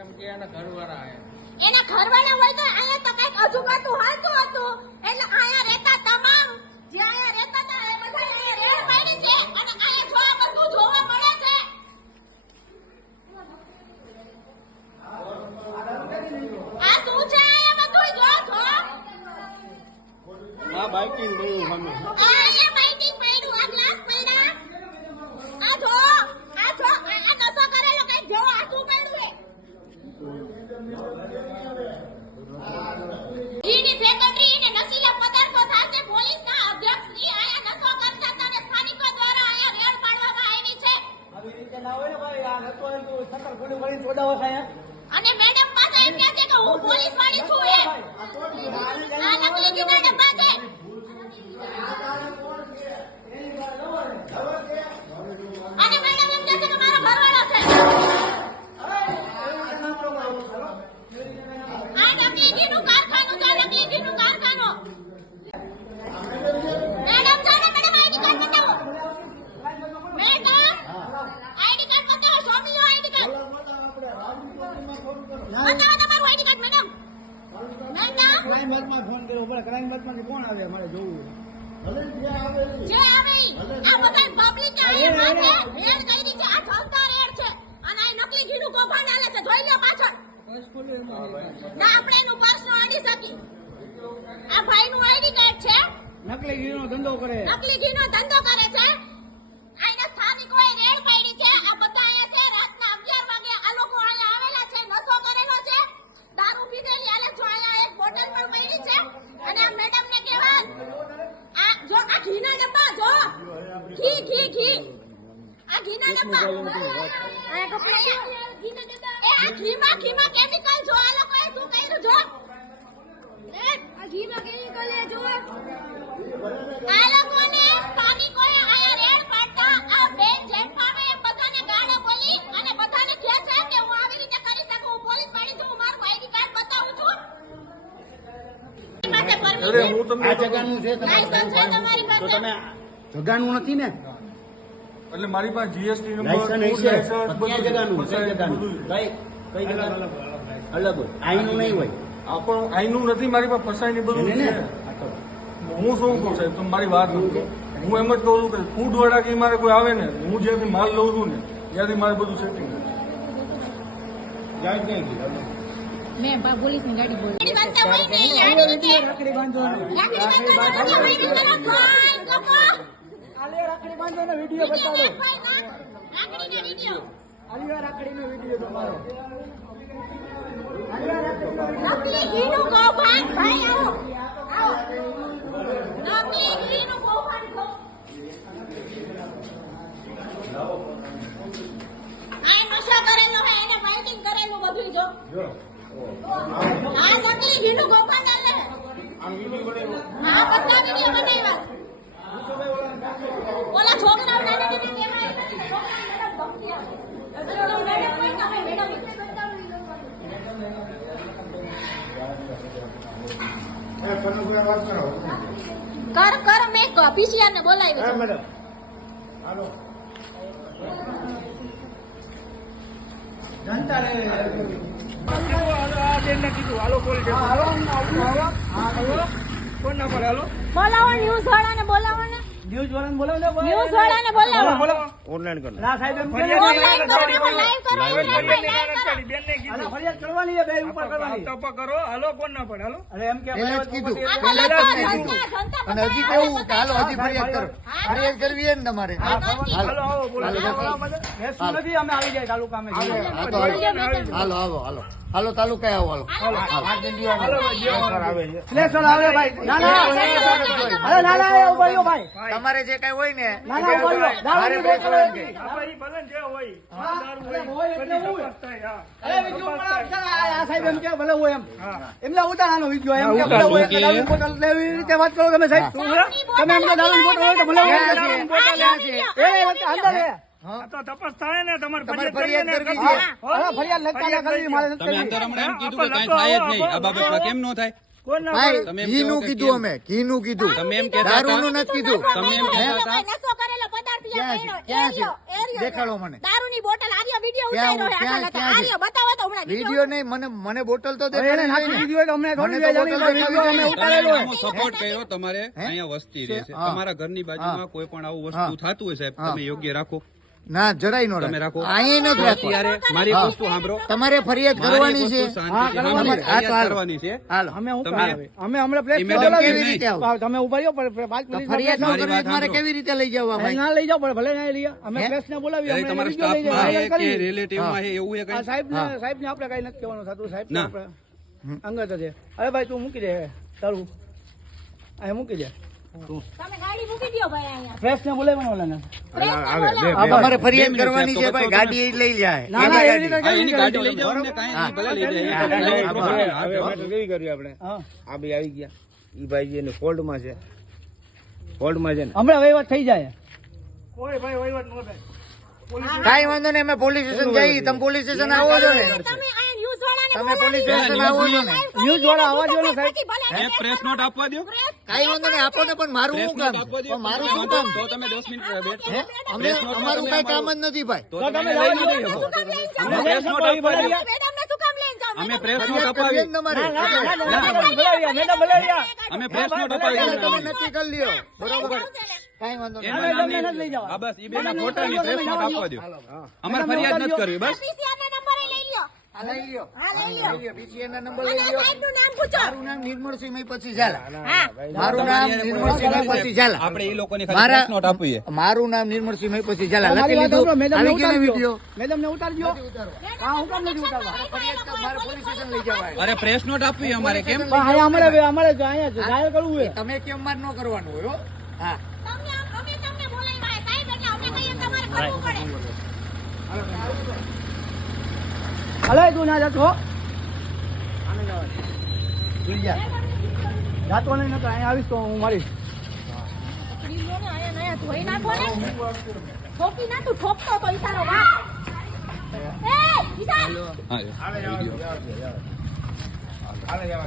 એના ઘરવાળા આયા. એના ઘરવાળા હોય તો અહીંયા તો કંઈક અજુબાતું હાલતું હતું. એટલે અહીંયા રહેતા તમામ જે અહીંયા રહેતા હતા એ બધા અહીંયા રેડ પાડી છે. અને અહીંયા જોવા બધું જોવા મળે છે. આ શું છે અહીંયા બધું જો જો. આ બાઇકિંગ ગયું સામે આ અહીંયા બાઇકિંગ પડ્યું આ ગ્લાસ પડ્યા આ જો આ જો આ આ નશો કરેલો કંઈક જો આ શું પડ્યું હે ઈની ફેક્ટરી અને નશીલા પદાર્થો સાથે પોલીસના અધ્યક્ષશ્રી આયા નશો કરતા હતા અને સ્થાનિકો દ્વારા આયા રેડ પાડવામાં આવી છે આવી રીતે ના હોય ને ભાઈ આ નતો એમ તો સકર ખોડી વળી ચોદાવો થાય અને મેડમ પાછા એમ કહે છે કે હું પોલીસ વાળી છું એમ. આ નકલી મેડમ પાસે અને મેડમ એમ કહે છે કે મારો ઘરવાળો છે આ નકલી ઘીનું કારખાનું છે નકલી ઘીનું કારખાનું મેડમ જાણે મેડમ આઈડી કાર્ડ બતાવો મેડમ આઈડી કાર્ડ બતાવો સ્વામી લો આઈડી કાર્ડ બતાવો તમારું ID card madam madam crime બાતમાં ફોન કર્યો ક્રાઇમ કોણ આવે મારે જોવું? જે આવે આ બધા પબ્લિક અહીંયા માથે રેડ કરી છે આ ઠલતા રેડ છે અને આ નકલી ઘીનું કૌભાંડ હાલે છે જોઈ લો પાછળ. ના આપણે એનું પર્સ નો આડી શકી આ ભાઈ નું આઈડી કાર્ડ છે. નકલી ઘીનો ધંધો કરે. નકલી ઘીનો ધંધો કરે છે આના સ્થાનિકોએ રેડ પાડી છે આ બધા અહીંયા છે રાતના 11 વાગે આ લોકો અહીંયા આવેલા છે નશો કરેલો છે દારૂ પીધેલી આલે જો અહીંયા એક બોટલ પણ પડી છે અને આ મેડમ ને કહેવા આ જો આ ઘીના ડબ્બા જો ઘી ઘી ઘી આ ઘીના ડબ્બા આ કપડા ઘીના ડબ્બા એ આ ઘીમાં ઘીમાં કેમિકલ જો આ લોકોએ શું કર્યું જો એ આ ઘીમાં કેમિકલ એ જો આ લોકોને સ્થાનિકોએ આયા રેડ પાડતા આ બેન જેઠામે એમ બધાને ગાળો બોલી અને બધાને કહે છે કે હું આવી રીતે કરી શકું હું પોલીસ વાળી છું હું મારું આઈડી કાર્ડ બતાવું છું પાસે permission. અરે હું તમને આ જગાનું છે તમારી પાસે. તો તમે જગાનું નથી ને? એટલે મારી પાસે જીએસટી નંબર લાયસન્સ, જગાનું કઈ જગાનું. કઈ કઈ જગાનું? અલગ હોય. આઈનું નહીં હોય. આ પણ આઈનું નથી મારી પાસે ફસાઈ બધું ને? છે. હું શું કહું સાહેબ તમે મારી વાત નથી હું એમ જ કહું છું કે ફૂડ વાળા કે મારે કોઈ આવે ને હું જ્યાંથી માલ લઉં છું ને ત્યાંથી મારે બધું સેટિંગ જાય જ નહીં મેં પોલીસની ગાડી રાખડી બાંધો રાખડી બાંધવાનો રાખડી બાંધો ને વીડિયો બતાવો વીડિયો. આલિયા રાખડીનો વીડિયો તમારો. નકલી ભાઈ આવો. આવો. નકલી. આ નશો કરેલો હે એને માઇકિંગ કરેલું બધું જો. આ નકલી ઘીનું કૌભાંડ હાલે હા બધા વીડિયો બનાવ્યા. ઓલા છોકરાઓ નાના નાના કેમેરા નથી છોકરા મેડમ ભક્તિ આવે. મેડમ કોઈ ના મેડમ એટલે કર. કર મેં પીસીઆર ને બોલાવી હા મેડમ હાલો. જનતા રે. આ બેનને કીધું હાલો. પોલીસ હાલો હાલો હાલો કોણ ના પડે? હાલો. બોલાવો ન્યૂઝ વાળાને બોલાવો. ને ન્યૂઝ વાળાને બોલાવો. ને ન્યૂઝ વાળાને બોલાવો બોલાવો. ઓનલાઈન કરો ના સાહેબ એમ કે ઓનલાઈન કરો ને લાઈવ કરો ઓનલાઈન લાઈવ કરો. હાલો, ફરિયાદ કરવાની છે બે ઉપર કરવાની. કરો હાલો કોણ ના પડે હાલો. અરે એમ કે જ કીધું પહેલા જ કીધું. અને હજી કેવું કે હાલો હજી ફરિયાદ કરો. ફરિયાદ કરવી છે ને તમારે. હાલો હાલો આવો બોલો. હાલો નથી અમે આવી જાય તાલુકામાં હા, તો હાલો. હાલો આવો હાલો હાલો તાલુકા આવો હાલો. ફ્લેશર આવે ભાઈ. ના ના અરે ના ના એ ઊભા ભાઈ. તમારે જે કઈ હોય ને ના ના ઊભા રહ્યો મારે દારૂની બ્રેક બોટલ લેવાનું હતી. છે. ભાઈ ભલે જે હોય હા, હોય હોય એટલે બધી હોય. તપાસ થાય, હા. અરે વીડિયો પણ આ આ સાહેબ એમ કે ભલે હોય એમ. એમને ઉતારવાનો વીડિયો એમ કે ભલે હોય એટલે દારૂની બોટલ લેવી રીતે વાત કરો તમે સાહેબ. તમે એમને દારૂની બોટલ હોય તો ભલે ને ને ના કેમ નો થાય? કોણ ના કીધું અમે અમે ઘીનું કીધું. તમે એમ કે દારૂનું હતા નથી કીધું. તમે એમ દેખાડો છે. મને. દારૂની બોટલ આર્યો વિડિયો ઉતાર્યો છે ક્યાં- આખા ક્યાં છે? આર્યો બતાવો તો હમણાં વીડિયો નહીં મને મને બોટલ તો હવે એને નાખી દેખાડી દીધી હોય તો અમને થોડી મને તો બે બોટલ જાણી વીડિયો અમે ઉતારેલો હોય. તમે સપોર્ટ કર્યો તમારે અહીંયા વસ્તી રહે છે તમારા ઘરની બાજુમાં કોઈ પણ આવું વસ્તુ થતું હોય સાહેબ તમે યોગ્ય રાખો. ના જરાય નો તમે રાખો. અહીં નથી રાખવું અત્યારે મારી એક વસ્તુ સાંભળો. તમારે ફરિયાદ કરવાની છે. કરવાની. હાલો. અમે હું અમે હમણાં તમે ઊભા રહ્યો પણ ફરિયાદ ન કરવી કેવી રીતે લઈ જવા ભાઈ? ના લઈ જાવ પણ ભલે ના લઈ. અમે હે? પ્રેસ ને બોલાવી અમે તમારા કે એવું કઈ? સાહેબ ને સાહેબ ને આપણે કઈ નથી કહેવાનું થતું. સાહેબ ના. આપણે અંગત છે અરે ભાઈ તું મૂકી દે. તારું અહીં મૂકી દે. ફરિયાદ કરવાની છે ભાઈ ગાડી લઈ જાય. આપણે? આ ભાઈ આવી ગયા. ઈ ભાઈ એને ફોલ્ડમાં છે. ફોલ્ડમાં છે ને. હમણાં વહીવટ થઈ જાય. કોઈ ભાઈ વહીવટ ન થાય. કાંઈ વાંધો નહીં અમે પોલીસ સ્ટેશન જઈ તમે પોલીસ સ્ટેશન આવો છો ને. તમે પોલીસ સ્ટેશન આવો છો ને ન્યૂઝ વાળા આવવા દો ને સાહેબ પ્રેસ નોટ આપવા દો કાઈ વાંધો નહીં આપો ને પણ મારું શું કામ મારું શું કામ તો તમે 10 મિનિટ બેઠો હે અમે અમારું કઈ કામ જ નથી ભાઈ તો તમે લઈ? અમે પ્રેસ નોટ આપવા દો મેડમને શું કામ લઈને જાઓ? અમે પ્રેસ નોટ બોલાવ્યા. અમે પ્રેસ નોટ અપાવી તમે નક્કી કરી લ્યો બરોબર કાંઈ વાંધો નહીં નથી બસ ઈ બેના ફોટાની પ્રેસ નોટ આપવા દો અમારે ફરિયાદ નથી. કરવી બસ PCR ના નંબરે લઈ લ્યો. આ લઈ લ્યો. હા, લઈ લ્યો. ના નંબર લઈ લ્યો. સાહેબનું નામ પૂછો. મારું નામ નિર્મળસિંહ પછી ઝાલા. મારું નામ નિર્મળસિંહ પછી ઝાલા. આપણે ઈ લોકોની મારા નોટ આપવી મારું નામ નિર્મળસિંહ પછી ઝાલા. લખી લીધું. સાંભળો, મેડમને આવી ગયો ને ઉતારજો. વીડિયો? મેડમને ઉતારજો હા હું કામ નથી ઉતારવા. મારે પોલીસ સ્ટેશન લઈ જવાય. અરે પ્રેસ નોટ આપવી અમારે કેમ? અમારે અમારે અહીંયા જાહેર કરવું છે. તમે કેમ માર ન કરવાનું હોય હો? હા. તમને અમે તમને બોલાવ્યા સાહેબ એટલે અમે કહીએ તમારે કરવું પડે. હલે તું ના જતો હો. જાતો નહીં નતો અહીંયા આવીશ તો હું મારીશ. સ્ત્રીઓને